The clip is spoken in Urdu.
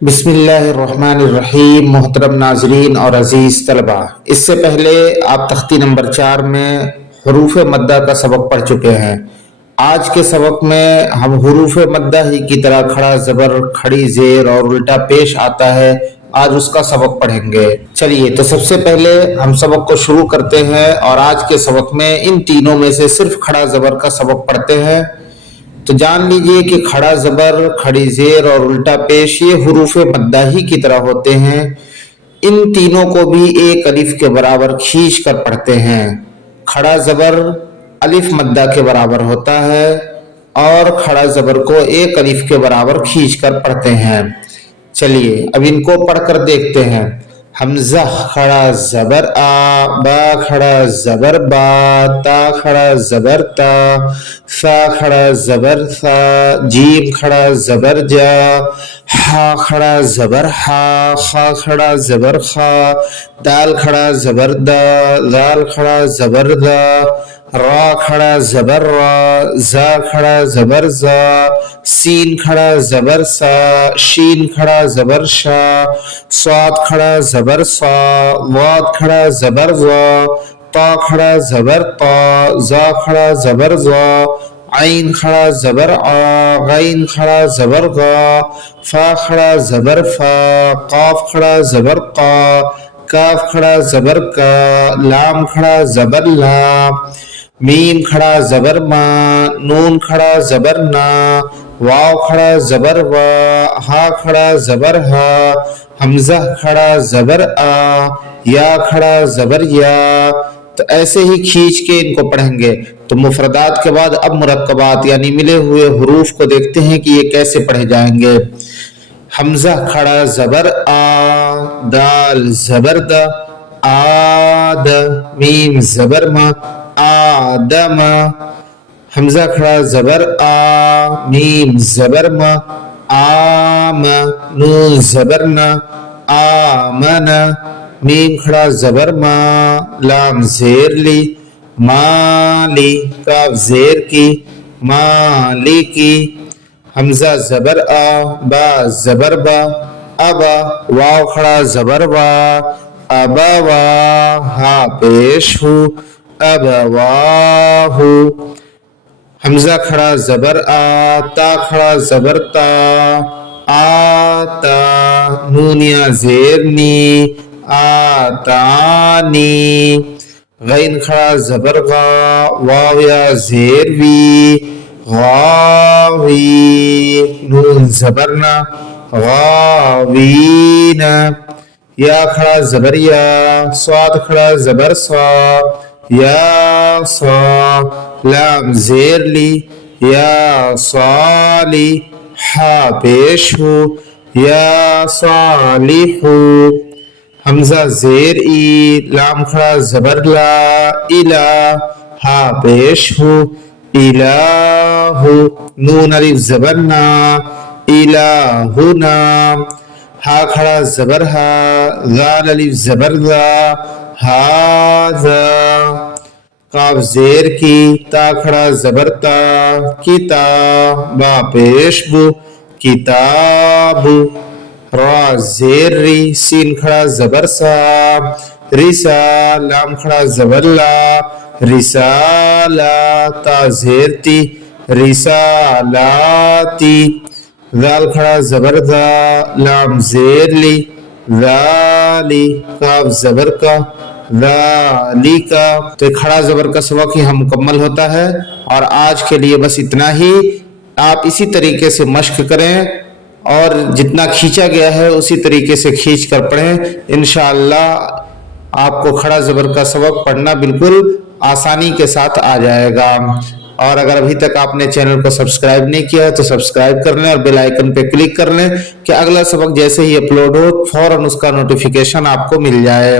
بسم اللہ الرحمن الرحیم۔ محترم ناظرین اور عزیز طلبہ، اس سے پہلے آپ تختی نمبر 4 میں حروف مدہ کا سبق پڑھ چکے ہیں۔ آج کے سبق میں ہم حروف مدہ ہی کی طرح کھڑا زبر، کھڑی زیر اور الٹا پیش آتا ہے، آج اس کا سبق پڑھیں گے۔ چلیے، تو سب سے پہلے ہم سبق کو شروع کرتے ہیں اور آج کے سبق میں ان تینوں میں سے صرف کھڑا زبر کا سبق پڑھتے ہیں۔ تو جان لیجئے کہ کھڑا زبر، کھڑی زیر اور الٹا پیش یہ حروف مدہ ہی کی طرح ہوتے ہیں۔ ان تینوں کو بھی ایک الف کے برابر کھینچ کر پڑھتے ہیں۔ کھڑا زبر الف مدہ کے برابر ہوتا ہے اور کھڑا زبر کو ایک الف کے برابر کھینچ کر پڑھتے ہیں۔ چلیے اب ان کو پڑھ کر دیکھتے ہیں۔ حمزہ کھڑا زبر آ، با کھڑا زبر با، تا کھڑا زبر تا، ثا کھڑا زبر ثا، جیم کھڑا زبر جا، ہا کھڑا زبر ہا، خا کھڑا زبر خا، دال کھڑا زبر دا، ذال کھڑا زبر دا، را کھڑا زبر را، زا کھڑا زبر زا، سین کھڑا زبر سا، شین کھڑا زبر شا، صاد کھڑا زبر سا، واد کھڑا زبر وا، تا کھڑا زبر تا، زا کھڑا زبر زا، عین کھڑا زبر آ، غین کھڑا زبر غا، فا کھڑا زبر فا، قاف کھڑا زبر قا، کاف کھڑا زبر کا، لام کھڑا زبر لا، میم کھڑا زبر ما، نون کھڑا زبر نا، واو کھڑا زبر وا، ہا کھڑا زبر ہا، حمزہ کھڑا زبر آ، یا کھڑا زبر یا۔ تو ایسے ہی کھینچ کے ان کو پڑھیں گے۔ تو مفردات کے بعد اب مرکبات یعنی ملے ہوئے حروف کو دیکھتے ہیں کہ یہ کیسے پڑھے جائیں گے۔ حمزہ کھڑا زبر آ، دال زبر دا، آد، میم زبر ما، آدم، حمزہ کھڑا زبر آ، میم زبر ما، آم، نون زبر نا، آمن، میم کھڑا زبر ما، لام زیر لی، مالی، کاف زیر کی، مالی کی، حمزہ زبر آ، با زبر با، ابا، واو کھڑا زبر وا، ابا وا، ہا پیش ہو، ابا واہو، حمزہ کھڑا زبر آ، تا کھڑا زبر تا، آتا، نونیا زیر نی، آتانی، غین کھڑا زبر غا، واویا زیر وی، غاوی، نون زبر نا، غاوین، یا کھڑا زبر یا، صاد کھڑا زبر سا، یا سا، لام زیر لی، یا صالی، ہا پیش ہو، یا صالحو، حمزہ زیر ای، لام کھڑا زبر لا، الہ، ہا پیش ہو، الہ، نون الف زبر نا، الہنا، ہا کھڑا زبر ہا، ذال الف زبر ذا، ہاذا، قاف زیر کی، تا کھڑا زبر تا، کتاب، با پیش بو، کتاب، را زیر ری، سین کھڑا زبر سا، رسا، لام کھڑا زبر لا، رسالہ، تا زیر تی، رسالاتی، ذال کھڑا زبر ذا، لام زیر لی، ذالی، کاف زبر کا، ذالی کا۔ تو کھڑا زبر کا سبق یہاں مکمل ہوتا ہے اور آج کے لیے بس اتنا ہی۔ آپ اسی طریقے سے مشق کریں اور جتنا کھینچا گیا ہے اسی طریقے سے کھینچ کر پڑھیں۔ انشاءاللہ آپ کو کھڑا زبر کا سبق پڑھنا بالکل آسانی کے ساتھ آ جائے گا۔ اور اگر ابھی تک آپ نے چینل کو سبسکرائب نہیں کیا ہے تو سبسکرائب کر لیں اور بیل آئیکن پہ کلک کر لیں کہ اگلا سبق جیسے ہی اپلوڈ ہو فوراً اس کا نوٹیفیکیشن آپ کو مل جائے۔